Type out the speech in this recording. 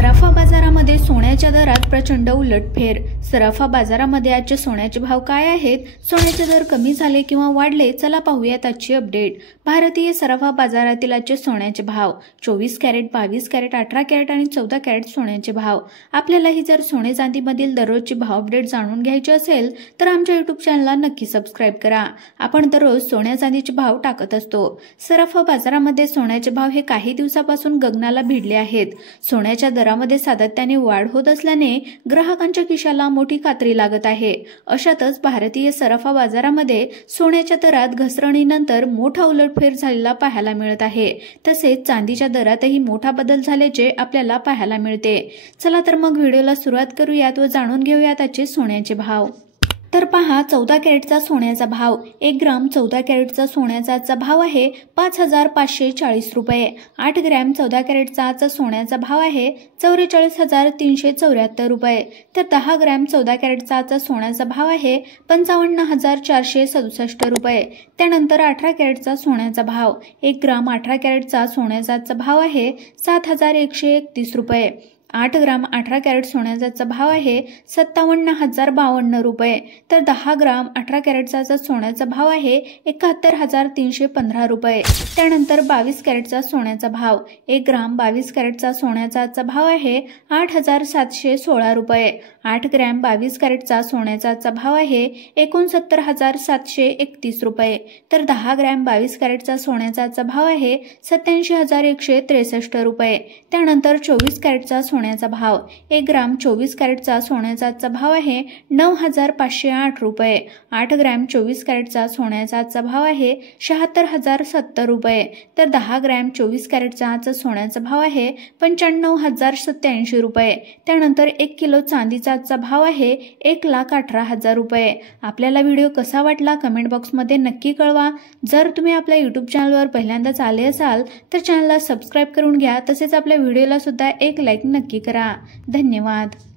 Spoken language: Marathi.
सराफा बाजारामध्ये सोन्याच्या दरात प्रचंड उलटफेर। सराफा बाजारामध्ये आजचे सोन्याचे भाव काय आहेत, सोन्याचे दर कमी झाले किंवा वाढले, चला पाहूयात आजची अपडेट। भारतीय सराफा बाजारातील आजचे सोन्याचे भाव 24 कॅरेट, 22 कॅरेट, 18 कॅरेट आणि 14 कॅरेट सोन्याचे भाव। आपल्यालाही जर सोने चांदीमधील दररोजची भाव अपडेट जाणून घ्यायची असेल तर आमच्या YouTube चॅनलला नक्की सबस्क्राइब करा। आपण दररोज सोन्या चांदीचे भाव टाकत असतो। सराफा बाजारामध्ये सोन्याचे भाव हे काही दिवसापासून गगनाला भिडले आहेत। सोन्याच्या दरामध्ये सातत्याने वाढ होत असल्याने ग्राहकांच्या खिशाला मोठी कात्री लागत आहे। अशातच भारतीय सराफा बाजारामध्ये सोन्याच्या दरात घसरणीनंतर मोठा उलटफेर झालेला पाहायला मिळत आहे। तसेच चांदीच्या दरातही मोठा बदल झाल्याचे आपल्याला पाहायला मिळते। चला तर मग व्हिडिओला सुरुवात करूयात व जाणून घेऊयात आजचे सोन्याचे भाव। तर पहा, 14 कॅरेटचा सोन्याचा भाव 1 ग्राम 14 कॅरेटचा सोन्याचा आजचा भाव आहे 5540 रुपये। 8 ग्रॅम 14 कॅरेटचा आजचा सोन्याचा भाव आहे 44374 रुपये। तर 10 ग्रॅम 14 कॅरेटचा आजचा सोन्याचा भाव आहे 55467 रुपये। त्यानंतर 18 कॅरेटचा सोन्याचा भाव 1 ग्राम 18 कॅरेटचा सोन्याचा आजचा भाव आहे 7131 रुपये। 8 ग्राम 18 कॅरेट सोन्याचा भाव आहे 57052 रुपये। तर 10 ग्राम 18 कॅरेटचा सोन्याचा भाव आहे 71315 रुपये। त्यानंतर 22 कॅरेटचा सोन्याचा भाव 1 ग्राम 22 कॅरेटचा सोन्याचा भाव आहे 8716 रुपये। 8 ग्रॅम 22 कॅरेटचा सोन्याचा भाव आहे 69731 रुपये। तर 10 ग्रॅम 22 कॅरेटचा सोन्याचा भाव आहे 87163 रुपये। त्यानंतर 24 कॅरेटचा सोन्याचा भाव 1 ग्राम 24 कॅरेटचा सोन्याचा भाव आहे 9508 रुपये। 8 ग्रॅम 24 कॅरेटचा सोन्याचा भाव आहे 76070 रुपये। तर 10 ग्रॅम 24 कॅरेटचा सोन्याचा भाव आहे 95087 रुपये। त्यानंतर 1 किलो चांदीचा भाव आहे 1,18,000 रुपये। आपल्याला व्हिडिओ कसा वाटला कमेंट बॉक्समध्ये नक्की कळवा। जर तुम्ही आपल्या YouTube चॅनलवर पहिल्यांदाच आले असाल तर चॅनलला सबस्क्राइब करून घ्या। तसेच आपल्या व्हिडिओला सुद्धा एक लाईक नक्की करा। धन्यवाद।